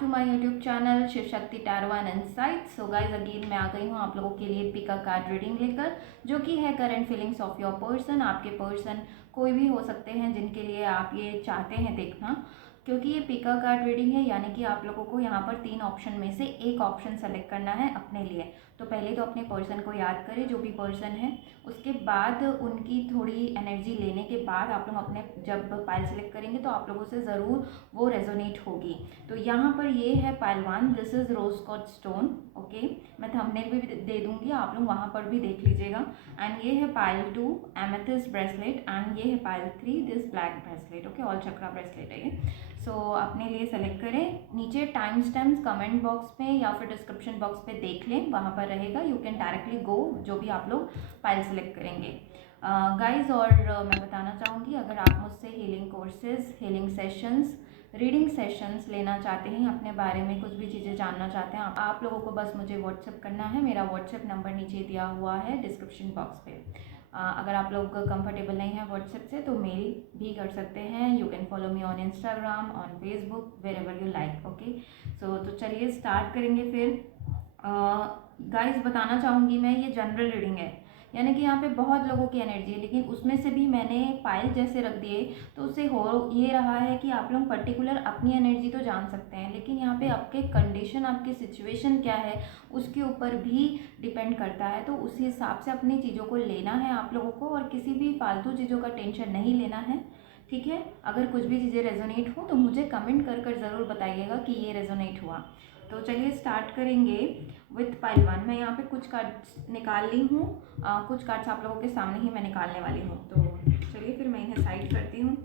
To my YouTube channel Shiv Shakti tarot and insights. So guys again मैं आ गई हूँ आप लोगों के लिए पिक अ कार्ड रीडिंग लेकर, जो कि है current feelings of your person. आपके पर्सन कोई भी हो सकते हैं जिनके लिए आप ये चाहते हैं देखना, क्योंकि ये पिक अ कार्ड रीडिंग है, यानी कि आप लोगों को यहाँ पर 3 ऑप्शन में से एक ऑप्शन सेलेक्ट करना है अपने लिए। तो पहले तो अपने पर्सन को याद करें, जो भी पर्सन है, उसके बाद उनकी थोड़ी एनर्जी लेने के बाद आप लोग अपने जब पाइल सेलेक्ट करेंगे तो आप लोगों से ज़रूर वो रेजोनेट होगी। तो यहाँ पर ये है pile 1, this is rose quartz stone. Okay, मैं थंबनेल भी दे दूँगी, आप लोग वहाँ पर भी देख लीजिएगा। एंड ये है पाइल 2, एमेथिस्ट ब्रेसलेट। एंड ये है pile 3, this black bracelet. Okay, all chakra bracelet है ये। सो अपने लिए सेलेक्ट करें। नीचे टाइम स्टैम्प्स कमेंट बॉक्स में या फिर डिस्क्रिप्शन बॉक्स पे देख लें, वहाँ पर रहेगा। यू कैन डायरेक्टली गो जो भी आप लोग फाइल सेलेक्ट करेंगे। गाइज और मैं बताना चाहूँगी, अगर आप मुझसे healing courses, healing sessions, reading sessions लेना चाहते हैं, अपने बारे में कुछ भी चीज़ें जानना चाहते हैं, आप लोगों को बस मुझे व्हाट्सएप करना है। मेरा व्हाट्सएप नंबर नीचे दिया हुआ है डिस्क्रिप्शन बॉक्स पे। अगर आप लोग कंफर्टेबल नहीं हैं व्हाट्सएप से तो मेल भी कर सकते हैं। You can follow me on Instagram, on Facebook, wherever you like. Okay, so तो चलिए स्टार्ट करेंगे फिर। गाइस बताना चाहूँगी मैं, ये जनरल रीडिंग है, यानी कि यहाँ पे बहुत लोगों की एनर्जी है, लेकिन उसमें से भी मैंने पाइल जैसे रख दिए तो उससे हो ये रहा है कि आप लोग पर्टिकुलर अपनी एनर्जी तो जान सकते हैं, लेकिन यहाँ पे आपके कंडीशन, आपकी सिचुएशन क्या है उसके ऊपर भी डिपेंड करता है। तो उसी हिसाब से अपनी चीज़ों को लेना है आप लोगों को, और किसी भी फालतू चीज़ों का टेंशन नहीं लेना है। ठीक है, अगर कुछ भी चीज़ें रेजोनेट हो तो मुझे कमेंट कर कर ज़रूर बताइएगा कि ये रेजोनेट हुआ। तो चलिए स्टार्ट करेंगे विथ पाइल 1। मैं यहाँ पे कुछ कार्ड्स निकाल ली हूँ, कुछ कार्ड्स आप लोगों के सामने ही मैं निकालने वाली हूँ। तो चलिए फिर मैं इन्हें साइड करती हूँ।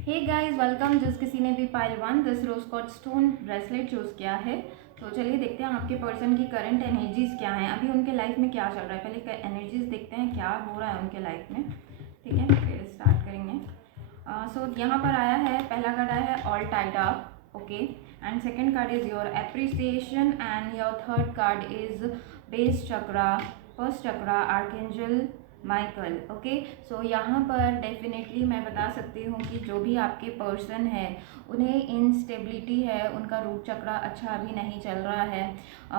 हे गाइस वेलकम, जिस किसी ने भी pile 1 this rose quartz stone bracelet choose किया है, तो चलिए देखते हैं आपके पर्सन की करंट एनर्जीज क्या हैं, अभी उनके लाइफ में क्या चल रहा है। पहले एनर्जीज देखते हैं क्या हो रहा है उनके लाइफ में। ठीक है, फिर स्टार्ट करेंगे। सो यहाँ पर आया है, पहला कार्ड आया है all tied up. Okay, and second card is your appreciation, and your third card is base chakra, first chakra, archangel Michael. Okay, so यहाँ पर डेफिनेटली मैं बता सकती हूँ कि जो भी आपके पर्सन है उन्हें इंस्टेबिलिटी है, उनका रूट चक्रा अच्छा अभी नहीं चल रहा है।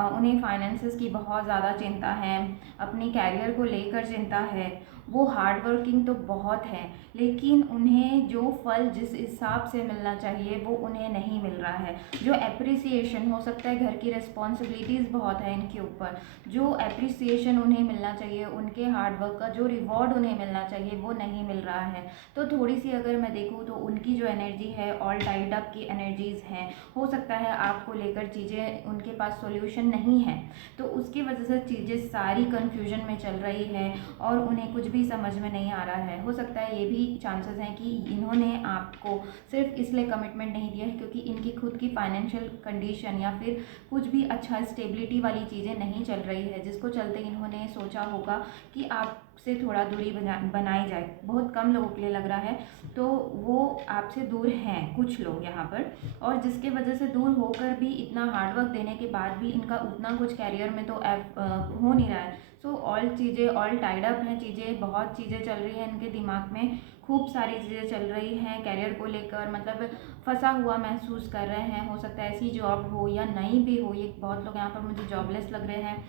उन्हें फाइनेंसेस की बहुत ज़्यादा चिंता है, अपनी कैरियर को लेकर चिंता है। वो हार्ड वर्किंग तो बहुत है, लेकिन उन्हें जो फल जिस हिसाब से मिलना चाहिए वो उन्हें नहीं मिल रहा है। जो एप्रिसिएशन हो सकता है, घर की रिस्पॉन्सिबिलिटीज़ बहुत है इनके ऊपर, जो एप्रिसिएशन उन्हें मिलना चाहिए, उनके हार्डवर्क का जो रिवॉर्ड उन्हें मिलना चाहिए वो नहीं मिल रहा है। तो थोड़ी सी अगर मैं देखूँ तो उनकी जो एनर्जी है ऑल टाइड अप की एनर्जीज़ हैं। हो सकता है आपको लेकर चीज़ें उनके पास सॉल्यूशन नहीं है, तो उसकी वजह से चीज़ें सारी कन्फ्यूजन में चल रही है और उन्हें कुछ भी समझ में नहीं आ रहा है। हो सकता है ये भी चांसेस हैं कि इन्होंने आपको सिर्फ इसलिए कमिटमेंट नहीं दिया है क्योंकि इनकी खुद की फाइनेंशियल कंडीशन या फिर कुछ भी अच्छा स्टेबिलिटी वाली चीज़ें नहीं चल रही है, जिसको चलते इन्होंने सोचा होगा कि आपसे थोड़ा दूरी बनाई जाए। बहुत कम लोगों के लिए लग रहा है, तो वो आपसे दूर हैं कुछ लोग यहाँ पर, और जिसके वजह से दूर होकर भी इतना हार्डवर्क देने के बाद भी इनका उतना कुछ कैरियर में तो हो नहीं रहा है। सो ऑल चीज़ें ऑल टाइड अप हैं, चीज़ें बहुत चीज़ें चल रही हैं इनके दिमाग में, खूब सारी चीज़ें चल रही हैं कैरियर को लेकर, मतलब फंसा हुआ महसूस कर रहे हैं। हो सकता है ऐसी जॉब हो या नहीं भी हो, ये बहुत लोग यहाँ पर मुझे जॉबलेस लग रहे हैं।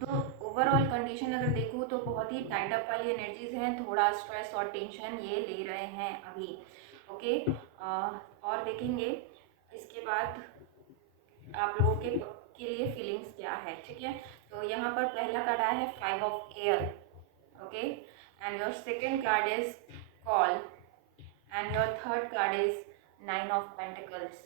तो ओवरऑल कंडीशन अगर देखूँ तो बहुत ही टाइड अप वाली एनर्जीज हैं, थोड़ा स्ट्रेस और टेंशन ये ले रहे हैं अभी। ओके, और देखेंगे इसके बाद आप लोगों के लिए फीलिंग्स क्या है। ठीक है, तो यहाँ पर पहला कार्ड आया है 5 of air. Okay, and your second card is call, and your third card is 9 of pentacles.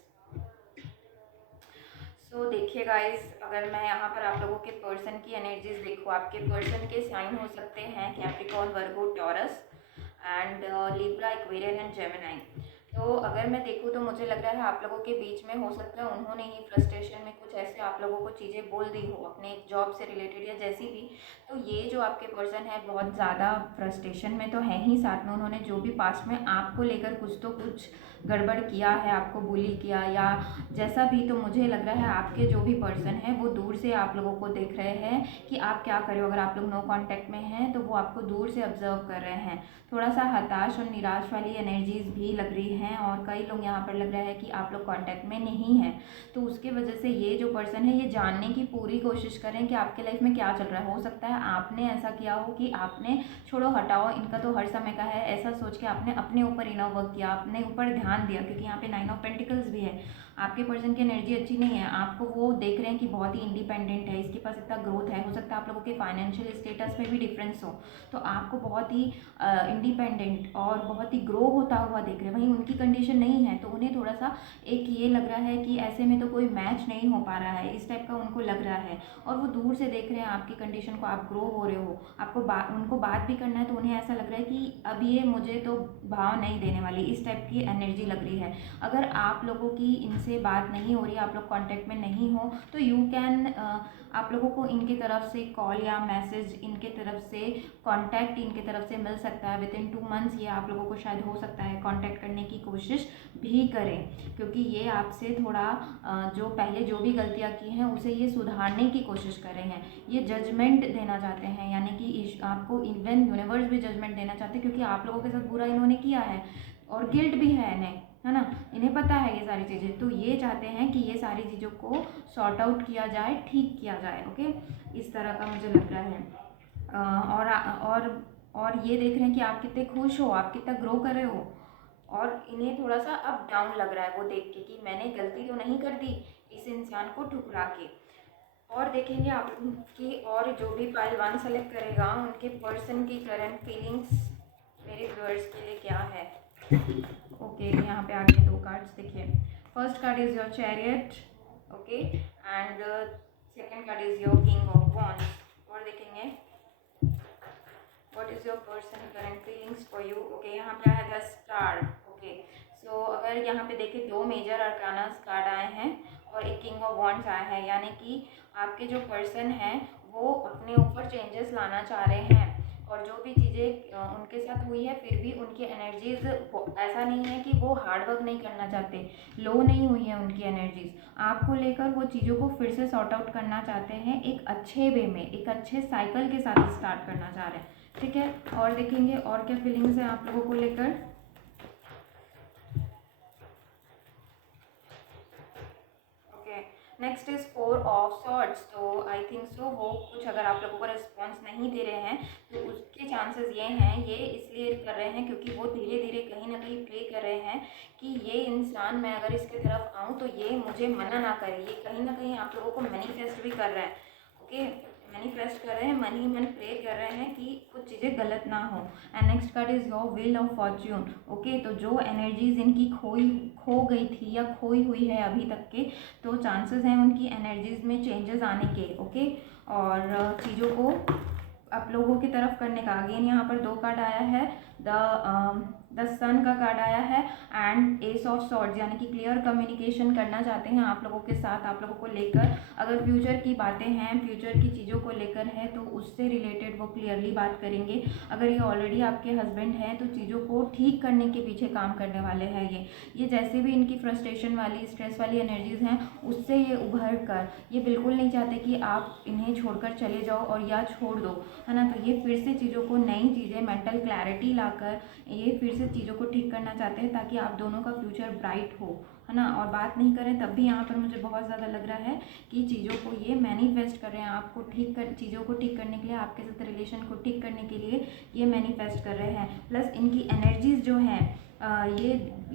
So देखिए गाइस, अगर मैं यहाँ पर आप लोगों के पर्सन की एनर्जीज देखूँ, आपके पर्सन के साइन हो सकते हैं Capricorn, Virgo, taurus and Libra, Aquarian and Gemini. तो अगर मैं देखूँ तो मुझे लग रहा है आप लोगों के बीच में हो सकता है उन्होंने ही फ्रस्ट्रेशन में कुछ ऐसे आप आप लोगों को चीज़ें बोल दी हो अपने जॉब से रिलेटेड या जैसी भी, तो ये जो आपके पर्सन है बहुत ज़्यादा फ्रस्ट्रेशन में तो है ही, साथ में उन्होंने जो भी पास्ट में आपको लेकर कुछ तो कुछ गड़बड़ किया है, आपको बुली किया या जैसा भी, तो मुझे लग रहा है आपके जो भी पर्सन है वो दूर से आप लोगों को देख रहे हैं कि आप क्या कर रहे हो। अगर आप लोग नो कांटेक्ट में हैं तो वो आपको दूर से ऑब्जर्व कर रहे हैं। थोड़ा सा हताश और निराश वाली एनर्जीज भी लग रही हैं और कई लोग यहाँ पर लग रहा है कि आप लोग कांटेक्ट में नहीं हैं, तो उसके वजह से ये जो पर्सन है ये जानने की पूरी कोशिश करें कि आपके लाइफ में क्या चल रहा है। हो सकता है आपने ऐसा किया हो कि आपने छोड़ो हटाओ इनका तो हर समय का है, ऐसा सोच के आपने अपने ऊपर इनर वर्क किया, अपने ऊपर ध्यान दिया, क्योंकि यहाँ पे 9 ऑफ पेंटिकल्स भी है। आपके पर्सन की एनर्जी अच्छी नहीं है, आपको वो देख रहे हैं कि बहुत ही इंडिपेंडेंट है, इसके पास इतना ग्रोथ है। हो सकता है आप लोगों के फाइनेंशियल स्टेटस में भी डिफरेंस हो, तो आपको बहुत ही इंडिपेंडेंट और बहुत ही ग्रो होता हुआ देख रहे हैं। वहीं उनकी कंडीशन नहीं है, तो उन्हें थोड़ा सा एक ये लग रहा है कि ऐसे में तो कोई मैच नहीं हो पा रहा है, इस टाइप का उनको लग रहा है। और वो दूर से देख रहे हैं आपकी कंडीशन को, आप ग्रो हो रहे हो, आपको उनको बात भी करना है, तो उन्हें ऐसा लग रहा है कि अब ये मुझे तो भाव नहीं देने वाली, इस टाइप की एनर्जी लग रही है। अगर आप लोगों की इनसे बात नहीं हो रही, आप लोग कांटेक्ट में नहीं हो, तो यू कैन आप लोगों को इनके तरफ से कॉल या मैसेज, इनके तरफ से कांटेक्ट इनके तरफ से मिल सकता है। विदिन 2 मंथ्स ये आप लोगों को शायद हो सकता है कांटेक्ट करने की कोशिश भी करें, क्योंकि ये आपसे थोड़ा जो पहले जो भी गलतियां की हैं उसे ये सुधारने की कोशिश कर रहे हैं। ये जजमेंट देना चाहते हैं, यानी कि आपको इवन यूनिवर्स भी जजमेंट देना चाहते हैं, क्योंकि आप लोगों के साथ बुरा इन्होंने किया है और गिल्ट भी है इन्हें, है ना, इन्हें पता है ये सारी चीज़ें। तो ये चाहते हैं कि ये सारी चीज़ों को सॉर्ट आउट किया जाए, ठीक किया जाए। ओके, इस तरह का मुझे लग रहा है। और ये देख रहे हैं कि आप कितने खुश हो, आप कितना ग्रो कर रहे हो, और इन्हें थोड़ा सा अप डाउन लग रहा है वो देख के कि मैंने गलती तो नहीं कर दी इस इंसान को ठुकरा के। और देखेंगे आपकी, और जो भी पाइल 1 सेलेक्ट करेगा उनके पर्सन की करंट फीलिंग्स मेरे व्यूअर्स के लिए क्या है। ओके, यहाँ पे आगे 2 कार्ड्स देखिए। First card is your chariot, okay, and second card is your king of wands. और देखेंगे what is your person current feelings for you. Okay, यहाँ पे आया द स्टार। ओके, सो अगर यहाँ पे देखिए 2 मेजर अरकानास कार्ड आए हैं और एक किंग ऑफ वॉन्ड्स आया है, यानी कि आपके जो पर्सन है वो अपने ऊपर चेंजेस लाना चाह रहे हैं, और जो भी चीज़ें उनके साथ हुई है फिर भी उनकी एनर्जीज, ऐसा नहीं है कि वो हार्ड वर्क नहीं करना चाहते, लो नहीं हुई है उनकी एनर्जीज आपको लेकर। वो चीज़ों को फिर से सॉर्ट आउट करना चाहते हैं, एक अच्छे वे में, एक अच्छे साइकिल के साथ स्टार्ट करना चाह रहे हैं। ठीक है, और देखेंगे और क्या फीलिंग्स है आप लोगों को लेकर। Next is 4 of swords. तो आई थिंक सो वो कुछ, अगर आप लोगों को रिस्पॉन्स नहीं दे रहे हैं तो उसके चांसेस ये हैं, ये इसलिए कर रहे हैं क्योंकि वो धीरे धीरे कहीं ना कहीं प्ले कर रहे हैं कि ये इंसान, मैं अगर इसके तरफ आऊँ तो ये मुझे मना ना करे। ये कहीं ना कहीं आप लोगों को मैनिफेस्ट भी कर रहा है। ओके, मैनिफेस्ट कर रहे हैं, मन ही मन प्रे कर रहे हैं कि कुछ चीज़ें गलत ना हो। And next card is your wheel of Fortune. Okay, तो जो एनर्जीज इनकी खो गई थी या खोई हुई है अभी तक के, तो चांसेस हैं उनकी एनर्जीज में चेंजेस आने के। ओके, और चीज़ों को आप लोगों की तरफ करने का। अगेन यहाँ पर 2 कार्ड आया है, द सन का कार्ड आया है एंड एस ऑफ सॉर्ड्स, यानी कि क्लियर कम्युनिकेशन करना चाहते हैं आप लोगों के साथ, आप लोगों को लेकर। अगर फ्यूचर की बातें हैं, फ्यूचर की चीज़ों को लेकर है, तो उससे रिलेटेड वो क्लियरली बात करेंगे। अगर ये ऑलरेडी आपके हस्बैंड हैं तो चीज़ों को ठीक करने के पीछे काम करने वाले हैं। ये जैसे भी इनकी फ्रस्ट्रेशन वाली, स्ट्रेस वाली एनर्जीज हैं, उससे ये उभर कर, ये बिल्कुल नहीं चाहते कि आप इन्हें छोड़कर चले जाओ और या छोड़ दो, है ना। तो ये फिर से चीज़ों को, नई चीज़ें, मेंटल क्लैरिटी लाकर ये फिर से चीज़ों को ठीक करना चाहते हैं, ताकि आप दोनों का फ्यूचर ब्राइट हो, है ना। और बात नहीं करें तब भी यहाँ पर मुझे बहुत ज़्यादा लग रहा है कि चीज़ों को ये मैनिफेस्ट कर रहे हैं, आपको चीज़ों को ठीक करने के लिए, आपके साथ रिलेशन को ठीक करने के लिए ये मैनिफेस्ट कर रहे हैं। प्लस इनकी एनर्जीज जो हैं, ये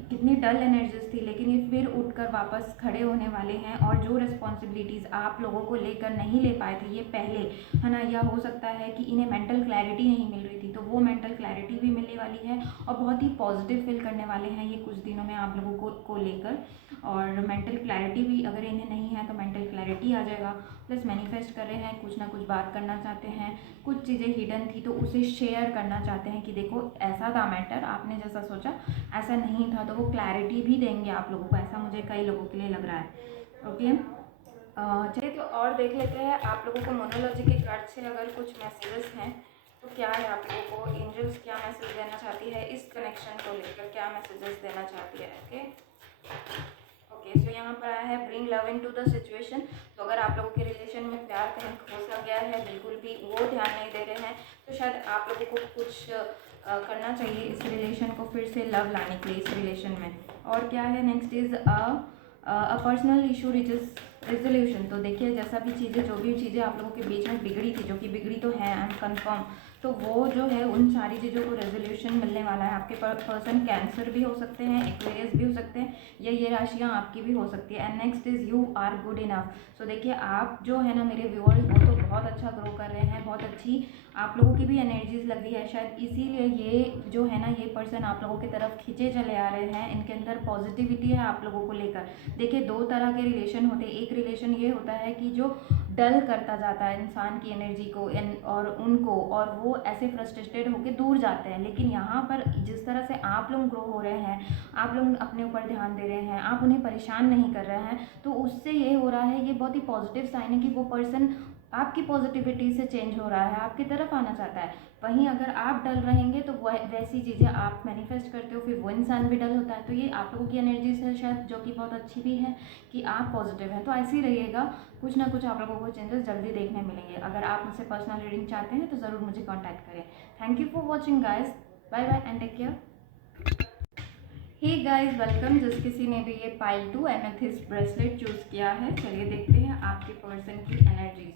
कितनी डल एनर्जीज थी, लेकिन ये फिर उठकर वापस खड़े होने वाले हैं, और जो रिस्पॉन्सिबिलिटीज़ आप लोगों को लेकर नहीं ले पाए थे ये पहले, है ना, या हो सकता है कि इन्हें मेंटल क्लैरिटी नहीं मिल रही थी, तो वो मेंटल क्लैरिटी भी मिलने वाली है, और बहुत ही पॉजिटिव फील करने वाले हैं ये कुछ दिनों में आप लोगों को लेकर। और मेंटल क्लैरिटी भी अगर इन्हें नहीं है तो मेंटल क्लैरिटी आ जाएगा। प्लस मैनिफेस्ट कर रहे हैं, कुछ ना कुछ बात करना चाहते हैं, कुछ चीज़ें हिडन थी तो उसे शेयर करना चाहते हैं कि देखो ऐसा था मैटर, आपने जैसा सोचा ऐसा नहीं था, तो वो क्लैरिटी भी देंगे आप लोगों को, ऐसा मुझे कई लोगों के लिए लग रहा है। ओके, चलिए तो और देख लेते हैं आप लोगों को मोनोलॉजी के कार्ड से अगर कुछ मैसेजेस हैं तो क्या है, आप लोगों को एंजल्स क्या मैसेज देना चाहती है, इस कनेक्शन को लेकर क्या मैसेजेस देना चाहती है। ओके ओके सो यहाँ पर आया है bring love into the situation. तो अगर आप लोगों के रिलेशन में प्यार कहीं खोसा गया है, बिल्कुल भी वो ध्यान नहीं दे रहे हैं, तो शायद आप लोगों को कुछ करना चाहिए इस रिलेशन को फिर से लव लाने के लिए इस रिलेशन में। और क्या है next is a personal issue reaches resolution. तो देखिए जैसा भी चीज़ें, जो भी चीज़ें आप लोगों के बीच में बिगड़ी थी, जो कि बिगड़ी तो है, आई एम कन्फर्म, तो वो जो है उन सारी चीज़ों को रेजोल्यूशन मिलने वाला है। आपके पर्सन कैंसर भी हो सकते हैं, एक्वेरियस भी हो सकते हैं, या ये राशियाँ आपकी भी हो सकती है। And next is you are good enough. So देखिए आप जो है ना मेरे व्यूअर्स, वो तो बहुत अच्छा ग्रो कर रहे हैं, बहुत अच्छी आप लोगों की भी एनर्जीज लग रही है, शायद इसीलिए ये जो है ना ये पर्सन आप लोगों की तरफ खींचे चले आ रहे हैं। इनके अंदर पॉजिटिविटी है आप लोगों को लेकर। देखिए दो तरह के रिलेशन होते हैं। एक रिलेशन ये होता है कि जो डल करता जाता है इंसान की एनर्जी को और उनको, और वो ऐसे फ्रस्ट्रेटेड होकर दूर जाते हैं। लेकिन यहाँ पर जिस तरह से आप लोग ग्रो हो रहे हैं, आप लोग अपने ऊपर ध्यान दे रहे हैं, आप उन्हें परेशान नहीं कर रहे हैं, तो उससे ये हो रहा है, ये बहुत ही पॉजिटिव साइन है कि वो पर्सन आपकी पॉजिटिविटी से चेंज हो रहा है, आपकी तरफ आना चाहता है। वहीं अगर आप डल रहेंगे तो वैसी चीज़ें आप मैनिफेस्ट करते हो, फिर वो इंसान भी डल होता है। तो ये आप लोगों की एनर्जी से शायद, जो कि बहुत अच्छी भी है कि आप पॉजिटिव हैं, तो ऐसे ही रहिएगा। कुछ ना कुछ आप लोगों को चेंजेस जल्दी देखने मिलेंगे। अगर आप मुझसे पर्सनल रीडिंग चाहते हैं तो ज़रूर मुझे कॉन्टैक्ट करें। Thank you for watching guys, bye bye and take care. Hey guys welcome. जिस किसी ने भी ये पाइल 2 एमेथिस्ट ब्रेसलेट चूज़ किया है, चलिए देखते हैं आपके पर्सन की एनर्जीज।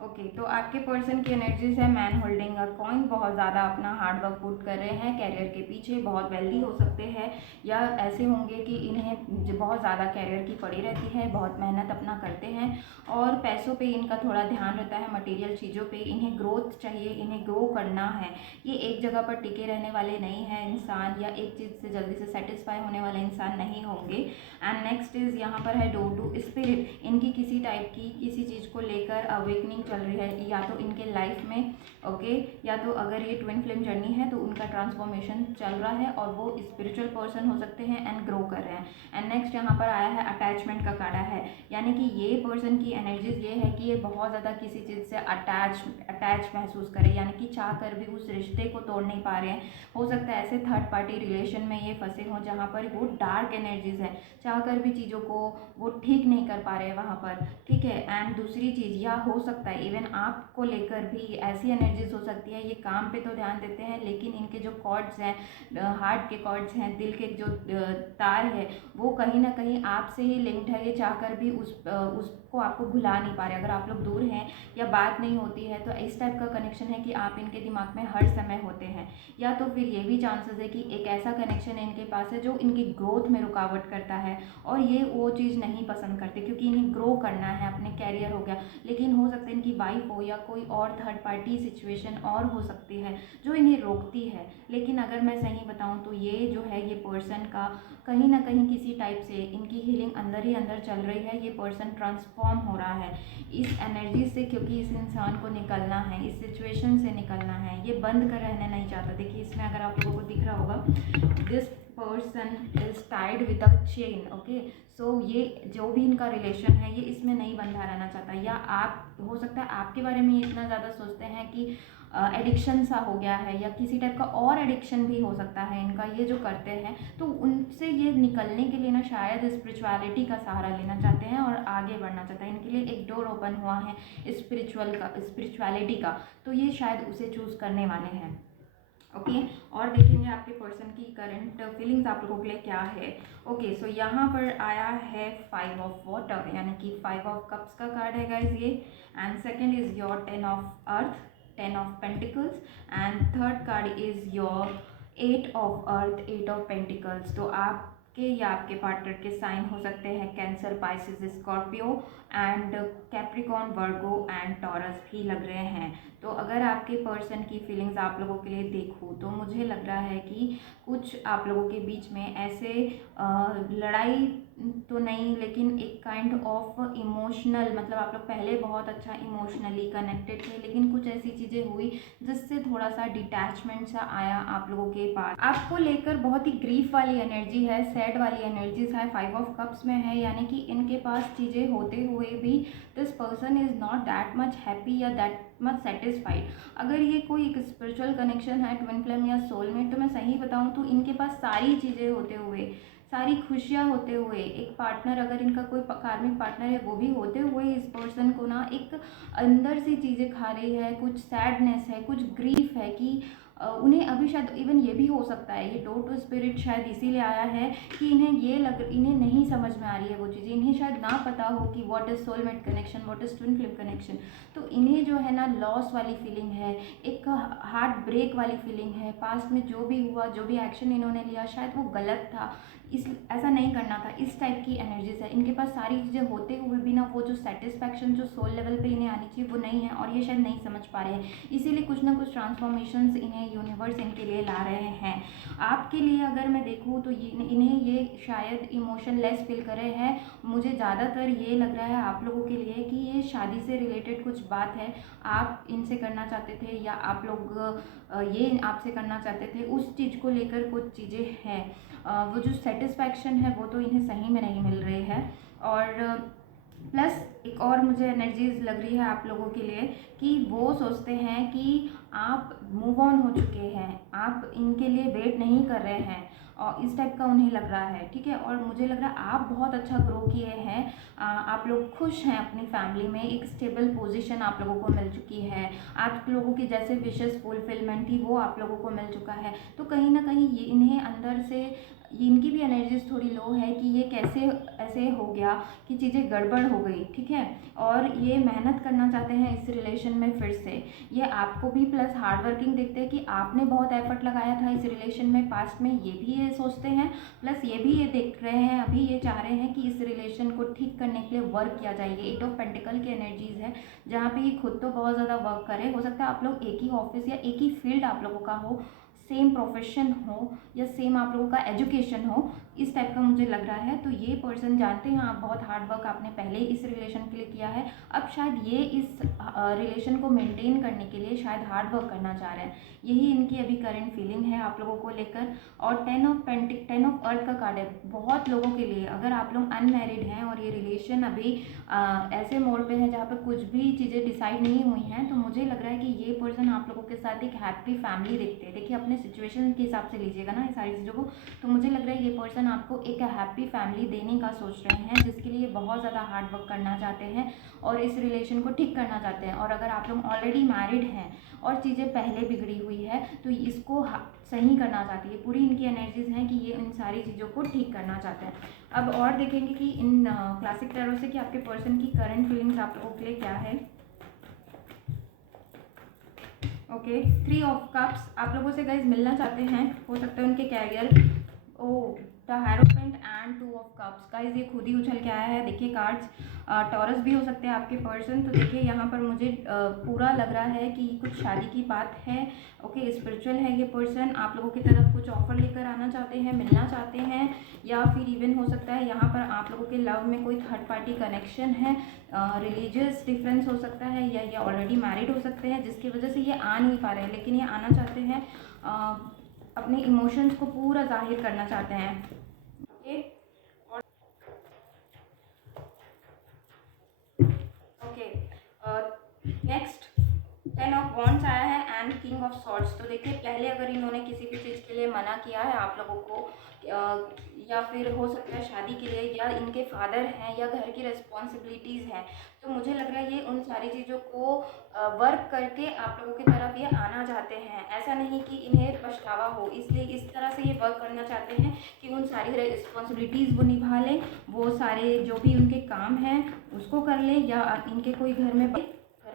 ओके तो आपके पर्सन की एनर्जीज है मैन होल्डिंग अ कॉइन, बहुत ज़्यादा अपना हार्ड वर्क पुट कर रहे हैं कैरियर के पीछे, बहुत वेल्दी हो सकते हैं, या ऐसे होंगे कि इन्हें बहुत ज़्यादा कैरियर की पड़ी रहती है, बहुत मेहनत अपना करते हैं, और पैसों पे इनका थोड़ा ध्यान रहता है, मटेरियल चीज़ों पे इन्हें ग्रोथ चाहिए, इन्हें ग्रो करना है। ये एक जगह पर टिके रहने वाले नहीं हैं इंसान, या एक चीज़ से जल्दी से सेटिस्फाई होने वाले इंसान नहीं होंगे। एंड नेक्स्ट इज़ यहाँ पर है डोर टू स्पिरिट। इनकी किसी टाइप की किसी चीज़ को लेकर अवेकनिंग चल रही है, या तो इनके लाइफ में ओके, या तो अगर ये ट्विन फ्लेम जर्नी है तो उनका ट्रांसफॉर्मेशन चल रहा है, और वो स्पिरिचुअल पर्सन हो सकते हैं एंड ग्रो कर रहे हैं। एंड नेक्स्ट यहाँ पर आया है अटैचमेंट का कार्ड है, यानी कि ये पर्सन की एनर्जीज ये है कि ये बहुत ज़्यादा किसी चीज़ से अटैच महसूस करे, यानी कि चाह कर भी उस रिश्ते को तोड़ नहीं पा रहे हैं। हो सकता है ऐसे थर्ड पार्टी रिलेशन में ये फंसे हों जहाँ पर वो डार्क एनर्जीज है, चाह कर भी चीज़ों को वो ठीक नहीं कर पा रहे हैं वहाँ पर, ठीक है। एंड दूसरी चीज़, या हो सकता है इवन आपको लेकर भी ऐसी एनर्जीज हो सकती है, ये काम पे तो ध्यान देते हैं लेकिन इनके जो कॉर्ड्स हैं, हार्ट के कॉर्ड्स हैं, दिल के जो तार है, वो कहीं ना कहीं आपसे ही लिंक्ड है, ये चाहकर भी उसको आपको भुला नहीं पा रहे। अगर आप लोग दूर हैं या बात नहीं होती है तो इस टाइप का कनेक्शन है कि आप इनके दिमाग में हर समय होते हैं, या तो फिर ये भी चांसेस है कि एक ऐसा कनेक्शन है इनके पास है जो इनकी ग्रोथ में रुकावट करता है, और ये वो चीज़ नहीं पसंद करते क्योंकि इन्हें ग्रो करना है, अपने कैरियर हो गया। लेकिन हो सकता है इनकी वाइफ हो या कोई और थर्ड पार्टी सिचुएशन और हो सकती है जो इन्हें रोकती है। लेकिन अगर मैं सही बताऊं तो ये जो है, ये पर्सन का कहीं ना कहीं किसी टाइप से इनकी हीलिंग अंदर ही अंदर चल रही है। ये पर्सन ट्रांसफॉर्म हो रहा है इस एनर्जी से, क्योंकि इस इंसान को निकलना है, इस सिचुएशन से निकलना है, ये बंद कर रहना नहीं चाहता। देखिए इसमें अगर आप लोगों को दिख रहा होगा, this person is tied with a chain, okay. So ये जो भी इनका रिलेशन है ये इसमें नहीं बंधा रहना चाहता, या आप हो सकता है आपके बारे में ये इतना ज़्यादा सोचते हैं कि एडिक्शन सा हो गया है, या किसी टाइप का और एडिक्शन भी हो सकता है इनका, ये जो करते हैं। तो उनसे ये निकलने के लिए ना शायद स्पिरिचुअलिटी का सहारा लेना चाहते हैं और आगे बढ़ना चाहते हैं। इनके लिए एक डोर ओपन हुआ है स्पिरिचुअलिटी का, तो ये शायद उसे चूज़ करने वाले हैं, ओके। और देखेंगे आपके पर्सन की करंट फीलिंग्स आप लोगों के लिए क्या है। ओके सो यहाँ पर आया है 5 ऑफ वाटर, यानी कि 5 ऑफ कप्स का कार्ड है गाइज ये। And second is your 10 of earth, 10 of pentacles, and third card is your 8 of earth, 8 of pentacles. तो आपके या आपके पार्टनर के साइन हो सकते हैं cancer, Pisces, Scorpio and Capricorn, Virgo and taurus भी लग रहे हैं। तो अगर आपके पर्सन की फीलिंग्स आप लोगों के लिए देखूँ तो मुझे लग रहा है कि कुछ आप लोगों के बीच में ऐसे लड़ाई तो नहीं, लेकिन एक काइंड ऑफ इमोशनल, मतलब आप लोग पहले बहुत अच्छा इमोशनली कनेक्टेड थे, लेकिन कुछ ऐसी चीज़ें हुई जिससे थोड़ा सा डिटैचमेंट सा आया आप लोगों के पास। आपको लेकर बहुत ही ग्रीफ वाली एनर्जी है, सैड वाली एनर्जीज है, 5 ऑफ कप्स में है, यानी कि इनके पास चीज़ें होते हुए भी this person is not that much happy या दैट मच सेटिस्फाइड। अगर ये कोई एक स्पिरिचुअल कनेक्शन है, ट्विन फ्लेम या सोलमेट, तो मैं सही बताऊँ तो इनके पास सारी चीज़ें होते हुए, सारी खुशियाँ होते हुए, एक पार्टनर अगर इनका कोई कार्मिक पार्टनर है वो भी होते हुए, इस पर्सन को ना एक अंदर से चीज़ें खा रही है, कुछ सैडनेस है, कुछ ग्रीफ है कि उन्हें अभी शायद इवन ये भी हो सकता है, ये डो टू स्पिरिट शायद इसीलिए आया है कि इन्हें नहीं समझ में आ रही है वो चीज़ें, इन्हें शायद ना पता हो कि what is soulmate connection, what is twin flame connection. तो इन्हें जो है ना लॉस वाली फीलिंग है, एक हार्ट ब्रेक वाली फीलिंग है, पास्ट में जो भी हुआ, जो भी एक्शन इन्होंने लिया शायद वो गलत था, इस ऐसा नहीं करना था, इस टाइप की एनर्जीज है इनके पास। सारी चीज़ें होते हुए भी ना वो जो सेटिस्फैक्शन जो सोल लेवल पे इन्हें आनी चाहिए वो नहीं है, और ये शायद नहीं समझ पा रहे हैं, इसीलिए कुछ ना कुछ ट्रांसफॉर्मेशंस इन्हें यूनिवर्स इनके लिए ला रहे हैं। आपके लिए अगर मैं देखूँ तो इन्हें ये शायद इमोशनलेस फील कर रहे हैं। मुझे ज़्यादातर ये लग रहा है आप लोगों के लिए कि ये शादी से रिलेटेड कुछ बात है, आप इनसे करना चाहते थे या आप लोग ये आपसे करना चाहते थे, उस चीज़ को लेकर कुछ चीज़ें हैं। वो जो सेटिस्फैक्शन है वो तो इन्हें सही में नहीं मिल रही है। और प्लस एक और मुझे एनर्जीज लग रही है आप लोगों के लिए कि वो सोचते हैं कि आप मूव ऑन हो चुके हैं, आप इनके लिए वेट नहीं कर रहे हैं, और इस टाइप का उन्हें लग रहा है, ठीक है। और मुझे लग रहा है आप बहुत अच्छा ग्रो किए हैं, आप लोग खुश हैं अपनी फैमिली में, एक स्टेबल पोजीशन आप लोगों को मिल चुकी है, आप लोगों की जैसे विशेस फुलफिलमेंट थी वो आप लोगों को मिल चुका है। तो कहीं ना कहीं ये इन्हें अंदर से इनकी भी एनर्जीज थोड़ी लो है कि ये कैसे ऐसे हो गया कि चीज़ें गड़बड़ हो गई, ठीक है। और ये मेहनत करना चाहते हैं इस रिलेशन में फिर से, ये आपको भी प्लस हार्ड वर्किंग देखते हैं कि आपने बहुत एफर्ट लगाया था इस रिलेशन में पास्ट में, ये भी ये सोचते हैं, प्लस ये भी ये देख रहे हैं, अभी ये चाह रहे हैं कि इस रिलेशन को ठीक करने के लिए वर्क किया जाए। ये 8 ऑफ पेंटिकल की एनर्जीज है जहाँ पे ये खुद तो बहुत ज़्यादा वर्क करे, हो सकता है आप लोग एक ही ऑफिस या एक ही फील्ड आप लोगों का हो, सेम प्रोफेशन हो या सेम आप लोगों का एजुकेशन हो, इस टाइप का मुझे लग रहा है। तो ये पर्सन जानते हैं आप बहुत हार्ड वर्क आपने पहले इस रिलेशन के लिए किया है, अब शायद ये इस रिलेशन को मेंटेन करने के लिए शायद हार्ड वर्क करना चाह रहे हैं, यही इनकी अभी करंट फीलिंग है आप लोगों को लेकर। और 10 ऑफ अर्थ का कार्ड है बहुत लोगों के लिए, अगर आप लोग अनमैरिड हैं और ये रिलेशन अभी ऐसे मोड पे है जहाँ पर कुछ भी चीज़ें डिसाइड नहीं हुई हैं, तो मुझे लग रहा है कि ये पर्सन आप लोगों के साथ एक हैप्पी फैमिली देखते हैं। देखिए अपने सिचुएशन के हिसाब से लीजिएगा ना ये सारी चीज़ों को, तो मुझे लग रहा है ये पर्सन आपको एक हैप्पी फैमिली देने का सोच रहे हैं, जिसके लिए बहुत ज़्यादा हार्ड वर्क करना चाहते हैं और इस रिलेशन को ठीक करना चाहते हैं। और अगर आप लोग ऑलरेडी मैरिड हैं और चीज़ें पहले बिगड़ी हुई है तो इसको सही करना चाहती है, पूरी इनकी एनर्जीज हैं कि ये इन सारी चीज़ों को ठीक करना चाहते हैं। अब और देखेंगे कि इन क्लासिक टैरो से कि आपके पर्सन की करंट फीलिंग्स आप लोगों के लिए क्या है। ओके, 3 ऑफ कप्स आप लोगों से गाइज मिलना चाहते हैं, हो सकता है उनके career, oh the hierophant and 2 of cups guys ये खुद ही उछल के आया है। देखिए कार्ड्स टॉरस भी हो सकते हैं आपके पर्सन, तो देखिए यहाँ पर मुझे पूरा लग रहा है कि कुछ शादी की बात है। ओके, स्पिरिचुअल है ये पर्सन, आप लोगों की तरफ कुछ ऑफर लेकर आना चाहते हैं, मिलना चाहते हैं, या फिर इवन हो सकता है यहाँ पर आप लोगों के लव में कोई थर्ड पार्टी कनेक्शन है, रिलीजियस डिफरेंस हो सकता है, या ये ऑलरेडी मैरिड हो सकते हैं जिसकी वजह से ये आ नहीं पा रहे हैं, लेकिन ये आना चाहते हैं, अपने इमोशंस को पूरा जाहिर करना चाहते हैं। Okay, okay, next 10 of wands आया है एंड किंग ऑफ सॉर्ड्स। तो देखिए पहले अगर इन्होंने किसी भी चीज़ के लिए मना किया है आप लोगों को, या फिर हो सकता है शादी के लिए, या इनके फादर हैं, या घर की रिस्पॉन्सिबिलिटीज़ हैं, तो मुझे लग रहा है ये उन सारी चीज़ों को वर्क करके आप लोगों की तरफ ये आना चाहते हैं। ऐसा नहीं कि इन्हें पछतावा हो, इसलिए इस तरह से ये वर्क करना चाहते हैं कि उन सारी रिस्पॉन्सिबिलिटीज़ वो निभा लें, वो सारे जो भी उनके काम हैं उसको कर लें, या इनके कोई घर में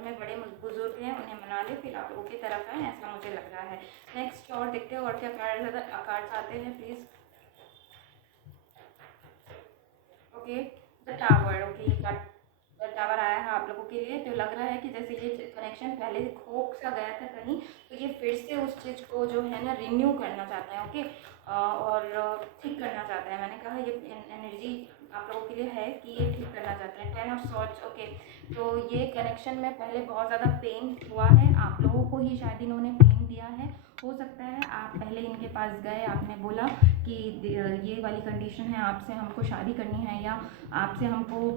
बड़े बुजुर्ग हैं उन्हें मना ले, फिर आप लोगों की तरफ है, ऐसा मुझे लग रहा है। नेक्स्ट और देखते हैं और क्या कार्ड्स आते हैं please. Okay, the tower. Okay, the tower आया है आप लोगों के लिए, तो लग रहा है कि जैसे ये कनेक्शन पहले खो सा गया था कहीं, तो ये फिर से उस चीज़ को जो है ना रिन्यू करना चाहते हैं। ओके, और ठीक करना चाहते हैं। मैंने कहा ये एनर्जी आप लोगों के लिए है कि ये ठीक करना चाहते हैं। 10 ऑफ सॉर्ड्स, ओके। तो ये कनेक्शन में पहले बहुत ज़्यादा पेन हुआ है, आप लोगों को ही शायद इन्होंने पेन दिया है। हो सकता है आप पहले इनके पास गए, आपने बोला कि ये वाली कंडीशन है, आपसे हमको शादी करनी है या आपसे हमको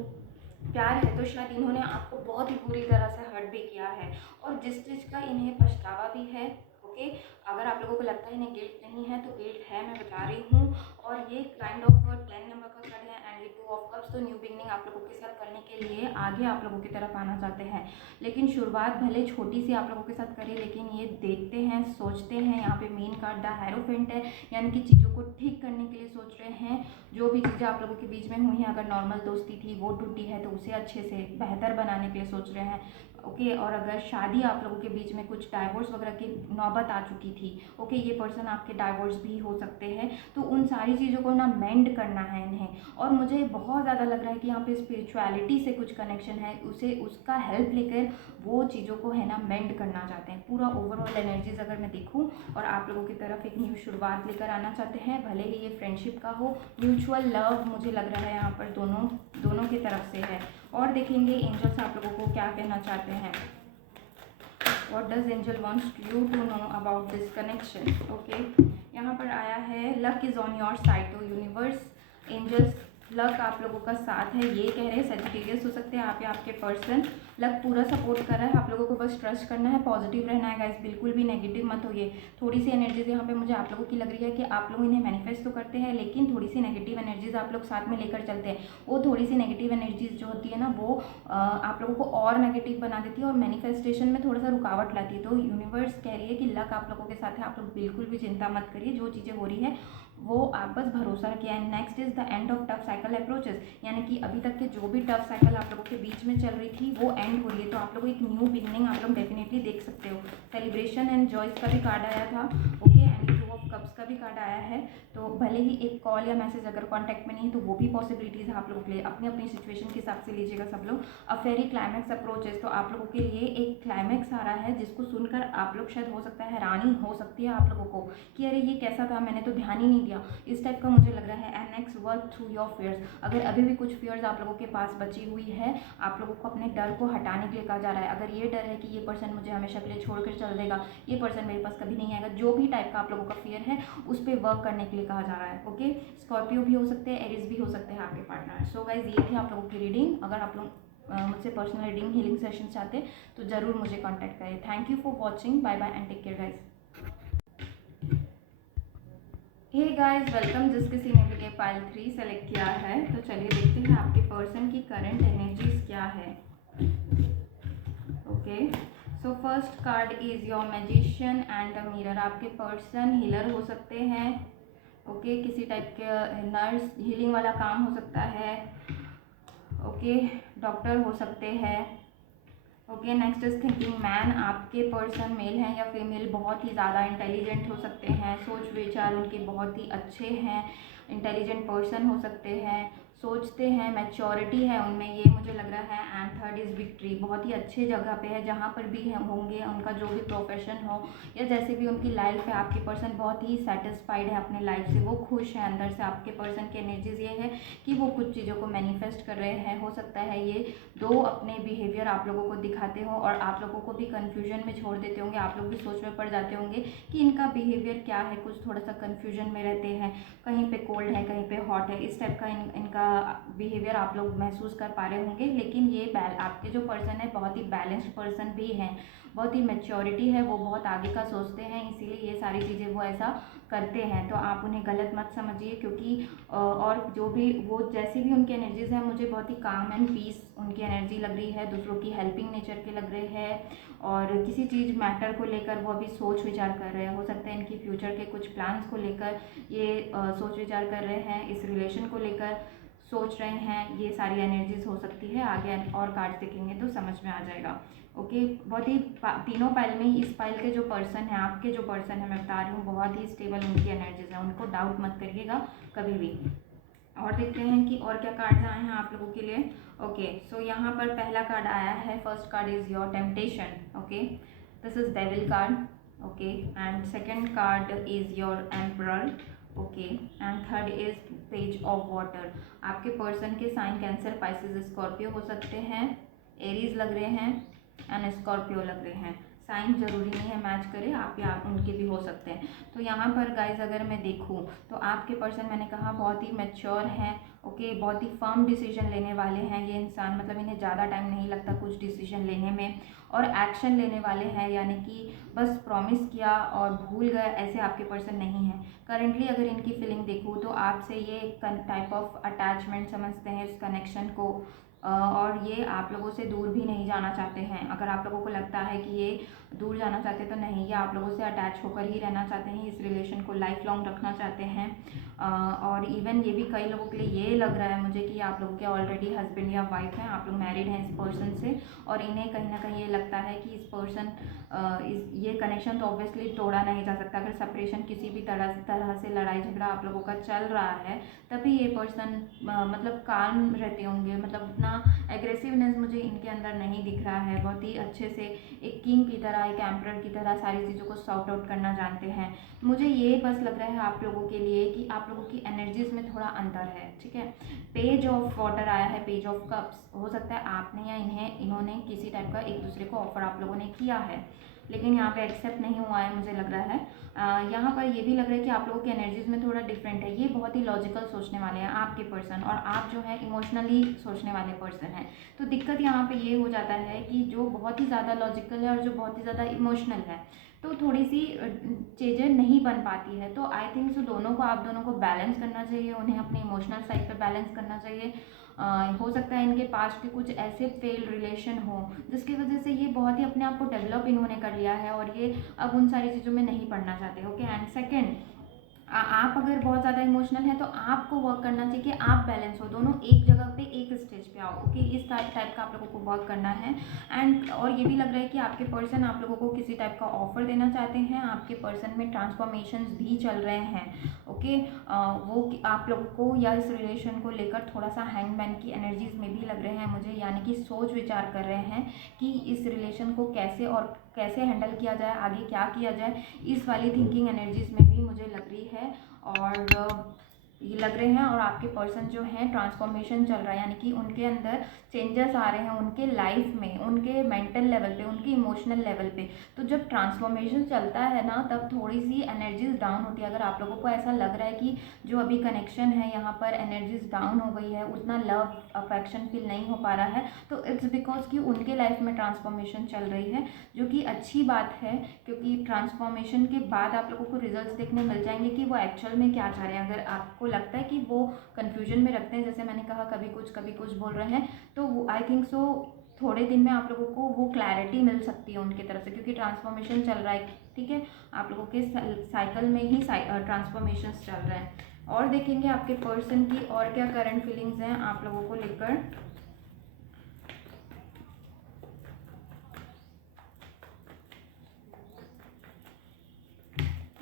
प्यार है, तो शायद इन्होंने आपको बहुत ही बुरी तरह से हर्ट भी किया है और जिस चीज़ का इन्हें पछतावा भी है। ओके, अगर आप लोगों को लगता है इन्हें गिल्ट नहीं है तो गिल्ट है, मैं बता रही हूँ। और ये काइंड ऑफ 10 नंबर का कार्ड है एंड ये 2 ऑफ कप्स, तो न्यू बिगनिंग आप लोगों के साथ करने के लिए आगे आप लोगों की तरफ आना चाहते हैं। लेकिन शुरुआत भले छोटी सी आप लोगों के साथ करें, लेकिन ये देखते हैं, सोचते हैं। यहाँ पे मेन कार्ड द हेरोफेंट है, यानी कि चीज़ों को ठीक करने के लिए सोच रहे हैं। जो भी चीज़ें आप लोगों के बीच में हुई हैं, अगर नॉर्मल दोस्ती थी वो टूटी है तो उसे अच्छे से बेहतर बनाने के लिए सोच रहे हैं। ओके, और अगर शादी आप लोगों के बीच में कुछ डाइवोर्स वगैरह की नौबत आ चुकी थी, ओके, ये पर्सन आपके डाइवोर्स भी हो सकते हैं, तो उन सारी चीज़ों को ना मेंड करना है इन्हें। और मुझे बहुत ज़्यादा लग रहा है कि यहाँ पे स्पिरिचुअलिटी से कुछ कनेक्शन है, उसे उसका हेल्प लेकर वो चीज़ों को है ना मेंड करना चाहते हैं। पूरा ओवरऑल एनर्जीज अगर मैं देखूँ और आप लोगों की तरफ एक न्यू शुरुआत लेकर आना चाहते हैं, भले ही ये फ्रेंडशिप का हो, म्यूचुअल लव मुझे लग रहा है यहाँ पर दोनों की तरफ से है। और देखेंगे एंजल्स आप लोगों को क्या कहना चाहते हैं। What does angel wants you to know about this connection? Okay, यहाँ पर आया है luck is on your side, तो यूनिवर्स एंजल्स लक आप लोगों का साथ है, ये कह रहे हैं। सेजिटेरियस हो सकते हैं आप या आपके पर्सन, लक पूरा सपोर्ट कर रहा है। आप लोगों को बस ट्रस्ट करना है, पॉजिटिव रहना है गाइस, बिल्कुल भी नेगेटिव मत होइए। थोड़ी सी एनर्जीज यहाँ पे मुझे आप लोगों की लग रही है कि आप लोग इन्हें मैनिफेस्ट तो करते हैं, लेकिन थोड़ी सी नेगेटिव एनर्जीज आप लोग साथ में लेकर चलते हैं। वो थोड़ी सी नेगेटिव एनर्जीज जो होती है ना, वो आप लोगों को और नेगेटिव बना देती है और मैनिफेस्टेशन में थोड़ा सा रुकावट लाती है। तो यूनिवर्स कह रही है कि लक आप लोगों के साथ है, आप लोग बिल्कुल भी चिंता मत करिए। जो चीज़ें हो रही है वो आप बस भरोसा रखिए। And next is the end of tough cycle approaches, यानी कि अभी तक के जो भी टफ साइकिल आप लोगों के बीच में चल रही थी वो एंड हो रही है। तो आप लोगों को एक न्यू बिगनिंग आप लोग डेफिनेटली देख सकते हो। सेलिब्रेशन एंड जॉयस का भी कार्ड आया था, okay, and two of cups का भी कार्ड आया है। तो भले ही एक कॉल या मैसेज अगर कॉन्टैक्ट में नहीं है तो वो भी पॉसिबिलिटीज़ है आप लोगों के लिए। अपनी अपनी सिचुएशन के हिसाब से लीजिएगा सब लोग। अफेरी क्लाइमैक्स अप्रोचेस, तो आप लोगों के लिए एक क्लाइमैक्स आ रहा है जिसको सुनकर आप लोग शायद हो सकता है हैरानी हो सकती है आप लोगों को कि अरे ये कैसा था, मैंने तो ध्यान ही नहीं दिया, इस टाइप का मुझे लग रहा है। And next work through your fears, अगर अभी भी कुछ फियर्स आप लोगों के पास बची हुई है, आप लोगों को अपने डर को हटाने के लिए कहा जा रहा है। अगर ये डर है कि ये पर्सन मुझे हमेशा के लिए छोड़कर चल देगा, ये पर्सन मेरे पास कभी नहीं आएगा, जो भी टाइप का आप लोगों का फियर है उस पर वर्क करने के लिए कहा जा रहा है। ओके, स्कॉर्पियो भी हो सकते हैं, एरिस भी हो सकते हैं आपके पार्टनर। सो गाइज ये थी आप लोगों की रीडिंग। अगर आप लोग मुझसे पर्सनल रीडिंग हीलिंग सेशन चाहते हैं तो ज़रूर मुझे कॉन्टैक्ट करें। Thank you for watching, bye bye and take care guys. Hey guys, welcome. जिस किसी ने भी पाइल 3 सेलेक्ट किया है तो चलिए देखते हैं आपके पर्सन की करंट एनर्जीज क्या है। Okay, so first card is your magician and the mirror. आपके पर्सन हीलर हो सकते हैं, ओके, किसी टाइप के नर्स हीलिंग वाला काम हो सकता है, ओके, डॉक्टर हो सकते हैं। Okay, next is thinking man. आपके पर्सन मेल हैं या फीमेल बहुत ही ज़्यादा इंटेलिजेंट हो सकते हैं, सोच विचार उनके बहुत ही अच्छे हैं, इंटेलिजेंट पर्सन हो सकते हैं, सोचते हैं, मैच्योरिटी है उनमें, ये मुझे लग रहा है। एंड थर्ड इज़ विक्ट्री, बहुत ही अच्छे जगह पे है, जहाँ पर भी होंगे उनका जो भी प्रोफेशन हो या जैसे भी उनकी लाइफ है, आपके पर्सन बहुत ही सेटिस्फाइड है अपने लाइफ से, वो खुश है अंदर से। आपके पर्सन की एनर्जीज ये है कि वो कुछ चीज़ों को मैनिफेस्ट कर रहे हैं। हो सकता है ये दो अपने बिहेवियर आप लोगों को दिखाते हो और आप लोगों को भी कन्फ्यूजन में छोड़ देते होंगे, आप लोग भी सोच में पड़ जाते होंगे कि इनका बिहेवियर क्या है, कुछ थोड़ा सा कन्फ्यूजन में रहते हैं, कहीं पे कोल्ड है कहीं पे हॉट है, इस टाइप का इनका बिहेवियर आप लोग महसूस कर पा रहे होंगे। लेकिन ये आपके जो पर्सन है बहुत ही बैलेंस्ड पर्सन भी हैं, बहुत ही मैच्योरिटी है, वो बहुत आगे का सोचते हैं, इसीलिए ये सारी चीज़ें वो ऐसा करते हैं। तो आप उन्हें गलत मत समझिए, क्योंकि और जो भी वो जैसी भी उनकी एनर्जीज है, मुझे बहुत ही काम एंड पीस उनकी एनर्जी लग रही है, दूसरों की हेल्पिंग नेचर के लग रहे हैं और किसी चीज़ मैटर को लेकर वो अभी सोच विचार कर रहे हैं। हो सकता है इनकी फ्यूचर के कुछ प्लान्स को लेकर ये सोच विचार कर रहे हैं, इस रिलेशन को लेकर सोच रहे हैं, ये सारी एनर्जीज हो सकती है। आगे और कार्ड्स देखेंगे तो समझ में आ जाएगा। ओके, बहुत ही तीनों पाइल में ही इस पाइल के जो पर्सन है, आपके जो पर्सन है, मैं बता रही हूँ बहुत ही स्टेबल उनकी एनर्जीज है, उनको डाउट मत करिएगा कभी भी। और देखते हैं कि और क्या कार्ड्स आए हैं आप लोगों के लिए। ओके, सो यहाँ पर पहला कार्ड आया है, first card is your temptation, okay, this is devil card, okay, and second card is your emperor, okay. And third is page of water. आपके पर्सन के साइन कैंसर, स्पाइसिस, स्कॉर्पियो हो सकते हैं, एरीज लग रहे हैं एंड स्कॉर्पियो लग रहे हैं। साइन जरूरी नहीं है मैच करे, आप या उनके भी हो सकते हैं। तो यहाँ पर गाइज अगर मैं देखूँ तो आपके पर्सन मैंने कहा बहुत ही मैच्योर हैं, ओके, बहुत ही फर्म डिसीजन लेने वाले हैं ये इंसान, मतलब इन्हें ज़्यादा टाइम नहीं लगता कुछ डिसीजन लेने में, और एक्शन लेने वाले हैं, यानी कि बस प्रॉमिस किया और भूल गए ऐसे आपके पर्सन नहीं हैं। करंटली अगर इनकी फीलिंग देखूँ तो आपसे ये एक टाइप ऑफ अटैचमेंट समझते हैं इस कनेक्शन को, और ये आप लोगों से दूर भी नहीं जाना चाहते हैं। अगर आप लोगों को लगता है कि ये दूर जाना चाहते हैं तो नहीं, ये आप लोगों से अटैच होकर ही रहना चाहते हैं, इस रिलेशन को लाइफ लॉन्ग रखना चाहते हैं। और इवन ये भी कई लोगों के लिए ये लग रहा है मुझे कि आप लोगों के ऑलरेडी हस्बैंड या वाइफ हैं, आप लोग मैरिड हैं इस पर्सन से, और इन्हें कहीं ना कहीं ये लगता है कि इस पर्सन ये कनेक्शन तो ऑब्वियसली तोड़ा नहीं जा सकता। अगर सेपरेशन किसी भी तरह से लड़ाई झगड़ा आप लोगों का चल रहा है तभी ये पर्सन मतलब काम रहते होंगे, मतलब उतना एग्रेसिवनेस मुझे इनके अंदर नहीं दिख रहा है। बहुत ही अच्छे से एक किंग की तरह, एक एम्परर की तरह सारी चीज़ों को सॉर्ट आउट करना जानते हैं। मुझे ये बस लग रहा है आप लोगों के लिए कि आप लोगों की एनर्जीज में थोड़ा अंतर है, ठीक है। पेज ऑफ वाटर आया है, पेज ऑफ कप्स, हो सकता है आपने या इन्होंने किसी टाइप का एक दूसरे को ऑफर आप लोगों ने किया है, लेकिन यहाँ पे एक्सेप्ट नहीं हुआ है मुझे लग रहा है। यहाँ पर ये भी लग रहा है कि आप लोगों की एनर्जीज में थोड़ा डिफरेंट है। ये बहुत ही लॉजिकल सोचने वाले हैं आपके पर्सन, और आप जो है इमोशनली सोचने वाले पर्सन हैं। तो दिक्कत यहाँ पे ये हो जाता है कि जो बहुत ही ज़्यादा लॉजिकल है और जो बहुत ही ज़्यादा इमोशनल है, तो थोड़ी सी चीज़ें नहीं बन पाती है। तो आई थिंक सो दोनों को, आप दोनों को बैलेंस करना चाहिए, उन्हें अपने इमोशनल साइड पे बैलेंस करना चाहिए। हो सकता है इनके पास्ट के कुछ ऐसे फेल रिलेशन हो जिसकी वजह से ये बहुत ही अपने आप को डेवलप इन्होंने कर लिया है और ये अब उन सारी चीज़ों में नहीं पढ़ना चाहते। ओके। एंड सेकेंड, आप अगर बहुत ज़्यादा इमोशनल है तो आपको वर्क करना चाहिए कि आप बैलेंस हो, दोनों एक जगह पे एक स्टेज पे आओ। ओके, इस टाइप का आप लोगों को वर्क करना है। एंड और ये भी लग रहा है कि आपके पर्सन आप लोगों को किसी टाइप का ऑफर देना चाहते हैं। आपके पर्सन में ट्रांसफॉर्मेशंस भी चल रहे हैं। ओके, वो आप लोगों को या इस रिलेशन को लेकर थोड़ा सा हैंगमैन की एनर्जीज में भी लग रहे हैं मुझे, यानी कि सोच विचार कर रहे हैं कि इस रिलेशन को कैसे हैंडल किया जाए, आगे क्या किया जाए, इस वाली थिंकिंग एनर्जीज में भी मुझे लग रही है। और ये लग रहे हैं, और आपके पर्सन जो हैं ट्रांसफॉर्मेशन चल रहा है, यानी कि उनके अंदर चेंजेस आ रहे हैं उनके लाइफ में, उनके मेंटल लेवल पे, उनकी इमोशनल लेवल पे। तो जब ट्रांसफॉर्मेशन चलता है ना तब थोड़ी सी एनर्जीज डाउन होती है। अगर आप लोगों को ऐसा लग रहा है कि जो अभी कनेक्शन है यहाँ पर एनर्जीज डाउन हो गई है, उतना लव अफेक्शन फील नहीं हो पा रहा है, तो इट्स बिकॉज कि उनके लाइफ में ट्रांसफॉर्मेशन चल रही है, जो कि अच्छी बात है, क्योंकि ट्रांसफॉर्मेशन के बाद आप लोगों को रिजल्ट्स देखने मिल जाएंगे कि वो एक्चुअल में क्या चाह रहे हैं। अगर आपको लगता है कि वो कन्फ्यूजन में रखते हैं, जैसे मैंने कहा कभी कुछ बोल रहे हैं, तो वो आई थिंक सो थोड़े दिन में आप लोगों को वो क्लैरिटी मिल सकती है उनकी तरफ से, क्योंकि ट्रांसफॉर्मेशन चल रहा है, ठीक है। आप लोगों के साइकिल में ही ट्रांसफॉर्मेशन चल रहा है। और देखेंगे आपके पर्सन की और क्या करंट फीलिंग्स हैं आप लोगों को लेकर।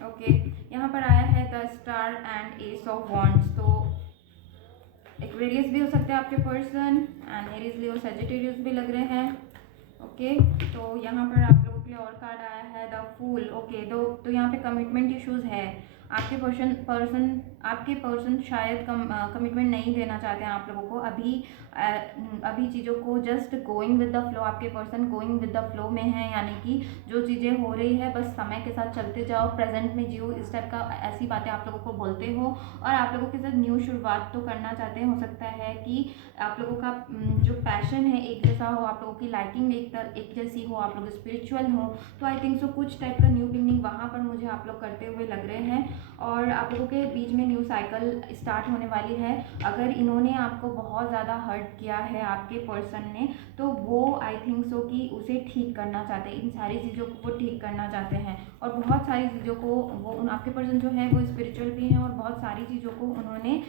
ओके, यहाँ पर आया है the star and S of wands. तो एक्वेरियस भी हो सकते हैं आपके person, and Aries Leo Sagittarius भी लग रहे हैं। ओके, तो यहाँ पर आप लोगों के लिए और कार्ड आया है द फूल। ओके, तो यहाँ पे कमिटमेंट इश्यूज है। आपके आपके पर्सन शायद कमिटमेंट नहीं देना चाहते हैं आप लोगों को अभी चीज़ों को, just going with the flow. आपके person going with the flow में है, यानी कि जो चीज़ें हो रही है बस समय के साथ चलते जाओ, प्रेजेंट में जियो, इस टाइप का ऐसी बातें आप लोगों को बोलते हो। और आप लोगों के साथ न्यू शुरुआत तो करना चाहते हैं। हो सकता है कि आप लोगों का जो पैशन है एक जैसा हो, आप लोगों की लाइकिंग एक जैसी हो, आप लोग स्पिरिचुअल हो, तो आई थिंक सो कुछ टाइप का न्यू बिगनिंग वहाँ पर मुझे आप लोग करते हुए लग रहे हैं। और आप लोगों के बीच में न्यू साइकिल स्टार्ट होने वाली है। अगर इन्होंने आपको बहुत ज़्यादा हर्ट किया है आपके पर्सन ने, तो वो आई थिंक सो कि उसे ठीक करना चाहते हैं, इन सारी चीज़ों को वो ठीक करना चाहते हैं। और बहुत सारी चीज़ों को वो आपके पर्सन जो है वो स्पिरिचुअल भी हैं, और बहुत सारी चीज़ों को उन्होंने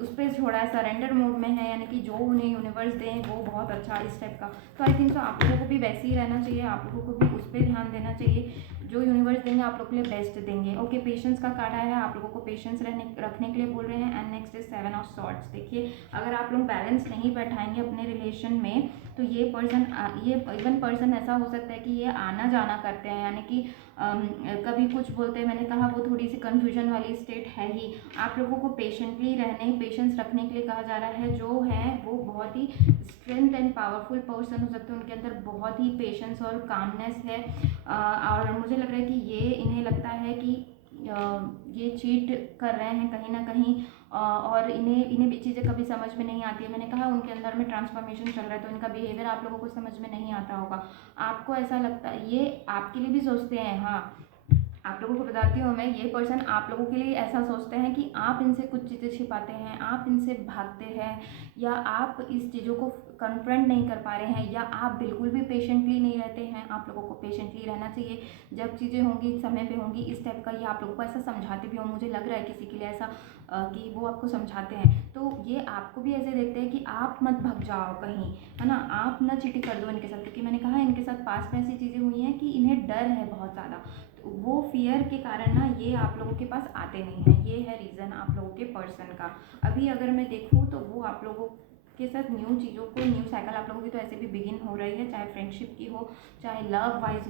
उस पर छोड़ा है, सरेंडर मोड में है, यानी कि जो उन्हें यूनिवर्स दें वो बहुत अच्छा इस टाइप का। तो आई थिंक सो आप लोगों को भी वैसे ही रहना चाहिए, आप लोगों को भी उस पर ध्यान देना चाहिए। जो यूनिवर्स देंगे आप लोग के लिए बेस्ट देंगे। ओके, पेशेंस का कार्ड आया है, आप लोगों को पेशेंस रखने के लिए बोल रहे हैं। And next is 7 of swords. देखिए, अगर आप लोग बैलेंस नहीं बैठाएंगे अपने रिलेशन में तो ये पर्सन, ये इवन पर्सन ऐसा हो सकता है कि ये आना जाना करते हैं, यानी कि कभी कुछ बोलते हैं, मैंने कहा वो थोड़ी सी कन्फ्यूजन वाली स्टेट है ही। आप लोगों को पेशेंटली रहने, पेशेंस रखने के लिए कहा जा रहा है। जो है वो बहुत ही स्ट्रेंथ एंड पावरफुल पर्सन हो सकते हैं, उनके अंदर बहुत ही पेशेंस और कामनेस है। और मुझे लग रहा है कि ये इन्हें लगता है कि ये चीट कर रहे हैं कहीं ना कहीं, और इन्हें भी चीज़ें कभी समझ में नहीं आती है। मैंने कहा उनके अंदर में ट्रांसफॉर्मेशन चल रहा है, तो इनका बिहेवियर आप लोगों को समझ में नहीं आता होगा। आपको ऐसा लगता है ये आपके लिए भी सोचते हैं। हाँ, आप लोगों को बताती हूँ मैं, ये पर्सन आप लोगों के लिए ऐसा सोचते हैं कि आप इनसे कुछ चीज़ें छिपाते हैं, आप इनसे भागते हैं, या आप इस चीज़ों को कन्फ्रंट नहीं कर पा रहे हैं, या आप बिल्कुल भी पेशेंटली नहीं रहते हैं। आप लोगों को पेशेंटली रहना चाहिए, जब चीज़ें होंगी समय पे होंगी। इस टाइप का ये आप लोगों को ऐसा समझाते भी हो, मुझे लग रहा है किसी के लिए ऐसा कि वो आपको समझाते हैं। तो ये आपको भी ऐसे देखते हैं कि आप मत भग जाओ कहीं, है ना, आप ना चीटिंग कर दो इनके साथ, क्योंकि मैंने कहा इनके साथ पास में ऐसी चीज़ें हुई हैं कि इन्हें डर है बहुत ज़्यादा। तो वो फियर के कारण ना ये आप लोगों के पास आते नहीं हैं। ये है रीज़न आप लोगों के पर्सन का। अभी अगर मैं देखूँ तो वो आप लोगों के साथ न्यू चीज़ों को, न्यू साइकिल आप लोगों की तो ऐसे भी बिगिन हो रही है, चाहे फ्रेंडशिप की हो चाहे लव वाइज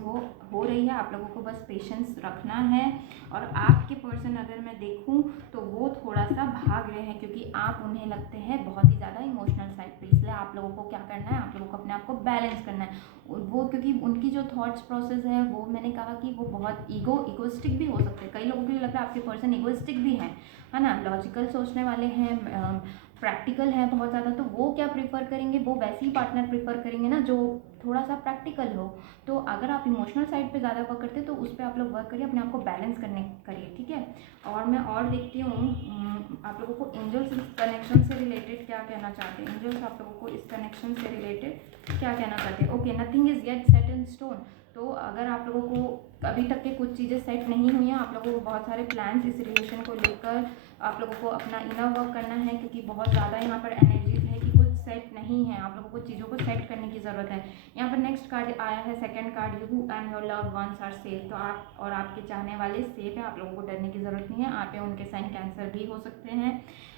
हो रही है। आप लोगों को बस पेशेंस रखना है। और आपके पर्सन अगर मैं देखूं तो वो थोड़ा सा भाग रहे हैं, क्योंकि आप उन्हें लगते हैं बहुत ही ज़्यादा इमोशनल साइड पे। इसलिए आप लोगों को क्या करना है, आप लोगों को अपने आप को बैलेंस करना है। वो क्योंकि उनकी जो थॉट्स प्रोसेस है वो, मैंने कहा कि वो बहुत इगोइस्टिक भी हो सकते हैं। कई लोगों के लिए लगता है आपके पर्सन इगोइस्टिक भी हैं, है ना, लॉजिकल सोचने वाले हैं, प्रैक्टिकल है बहुत ज़्यादा। तो वो क्या प्रीफर करेंगे, वो वैसे ही पार्टनर प्रीफर करेंगे ना जो थोड़ा सा प्रैक्टिकल हो। तो अगर आप इमोशनल साइड पे ज़्यादा वर्क करते हैं तो उस पर आप लोग वर्क करिए, अपने आप को बैलेंस करने करिए, ठीक है। और मैं और देखती हूँ आप लोगों को एंजल्स इस कनेक्शन से रिलेटेड क्या कहना चाहते हैं। एंजल्स आप लोगों को इस कनेक्शन से रिलेटेड क्या कहना चाहते हैं। Okay, nothing is yet set in stone. तो अगर आप लोगों को अभी तक के कुछ चीज़ें सेट नहीं हुई हैं, आप लोगों को बहुत सारे प्लान्स इस रिलेशन को लेकर आप लोगों को अपना इनर वर्क करना है, क्योंकि बहुत ज़्यादा यहाँ पर एनर्जीज है कि कुछ सेट नहीं है। आप लोगों को चीज़ों को सेट करने की ज़रूरत है। यहाँ पर नेक्स्ट कार्ड आया है, second card, you and your love ones are safe. तो आप और आपके चाहने वाले सेफ है, आप लोगों को डरने की ज़रूरत नहीं है। आप उनके साइन कैंसर भी हो सकते हैं।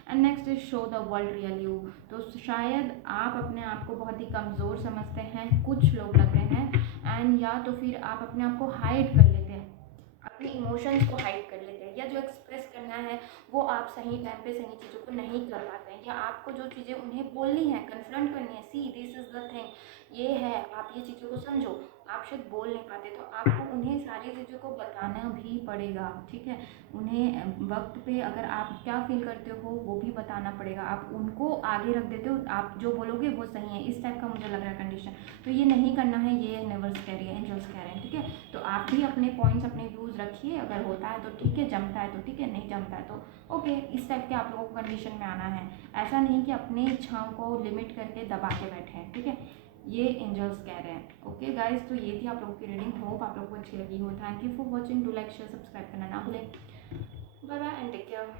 And next is show the world real you. तो शायद आप अपने आप को बहुत ही कमज़ोर समझते हैं, कुछ लोग लग रहे हैं, एंड या तो फिर आप अपने आप को हाइड कर लेते हैं, अपने इमोशंस को हाइड कर लेते हैं, या जो एक्सप्रेस करना है वो आप सही टाइम पे सही चीज़ों को नहीं कर पाते हैं, या आपको जो चीज़ें उन्हें बोलनी है, कन्फ्रंट करनी है, see this is the thing, ये है, आप ये चीज़ों को समझो, आप शायद बोल नहीं पाते। तो आपको उन्हें सारी चीज़ों को बताना भी पड़ेगा, ठीक है। उन्हें वक्त पे अगर आप क्या फील करते हो वो भी बताना पड़ेगा। आप उनको आगे रख देते हो, आप जो बोलोगे वो सही है, इस टाइप का मुझे लग रहा है कंडीशन। तो ये नहीं करना है, ये यूनिवर्स कह रही है, एंजल्स कह रहे हैं, ठीक है। तो आप भी अपने पॉइंट्स, अपने व्यूज़ रखिए। अगर होता है तो ठीक है, जमता है तो ठीक है, नहीं जमता है तो ओके। इस टाइप के आप लोगों को कंडीशन में आना है। ऐसा नहीं कि अपनी इच्छाओं को लिमिट करके दबा के बैठे हैं, ठीक है। ये एंजल्स कह रहे हैं। ओके गाइज, तो ये थी आप लोगों की रीडिंग। होप आप लोगों को अच्छी लगी हो। Thank you for watching. Do like share subscribe करना ना भूलें। Bye bye and take care.